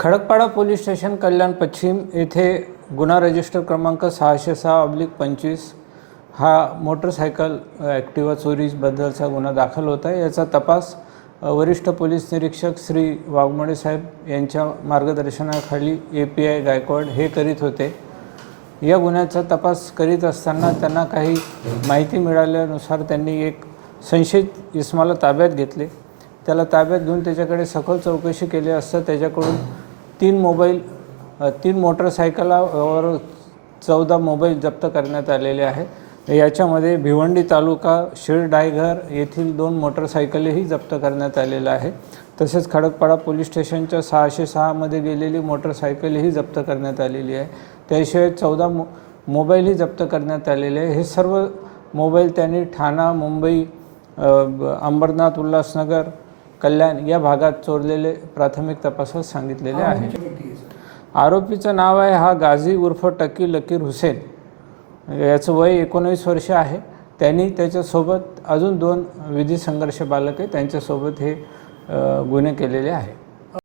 Khadakpada police station कल्याण पश्चिम येथे गुन्हा रजिस्टर क्रमांक सहाशे सहा ऑब्लिक पंचवीस हा मोटरसायकल ॲक्टिवा चोरीबद्दलचा गुन्हा दाखल होता आहे. याचा तपास वरिष्ठ पोलीस निरीक्षक श्री वाघमोडे साहेब यांच्या मार्गदर्शनाखाली ए पी आय गायकवाड हे करीत होते. या गुन्ह्याचा तपास करीत असताना त्यांना काही माहिती मिळाल्यानुसार त्यांनी एक संशयित इस्माला ताब्यात घेतले. त्याला ताब्यात घेऊन त्याच्याकडे सखोल चौकशी केली असता त्याच्याकडून तीन मोबाईल तीन मोटरसायकलावर चौदा मोबाईल जप्त करण्यात आलेले आहेत. याच्यामध्ये भिवंडी तालुका शिरडायघर येथील दोन मोटरसायकलही जप्त करण्यात आलेल्या आहे तसेच खडकपाडा पोलीस स्टेशनच्या सहाशे सहामध्ये गेलेली मोटरसायकलही जप्त करण्यात आलेली आहे. त्याशिवाय चौदा मो मोबाईलही जप्त करण्यात आलेले आहे हे सर्व मोबाईल त्यांनी ठाणा मुंबई अंबरनाथ उल्हासनगर कल्याण या भागात चोरलेले प्राथमिक तपासात सांगितलेले आहे. आरोपीचं नाव आहे हा गाझी उर्फ टकी लकीर हुसेन. याचं वय एकोणवीस वर्ष आहे. त्यांनी त्याच्यासोबत अजून दोन विधी संघर्ष बालक आहे त्यांच्यासोबत हे गुन्हे केलेले आहे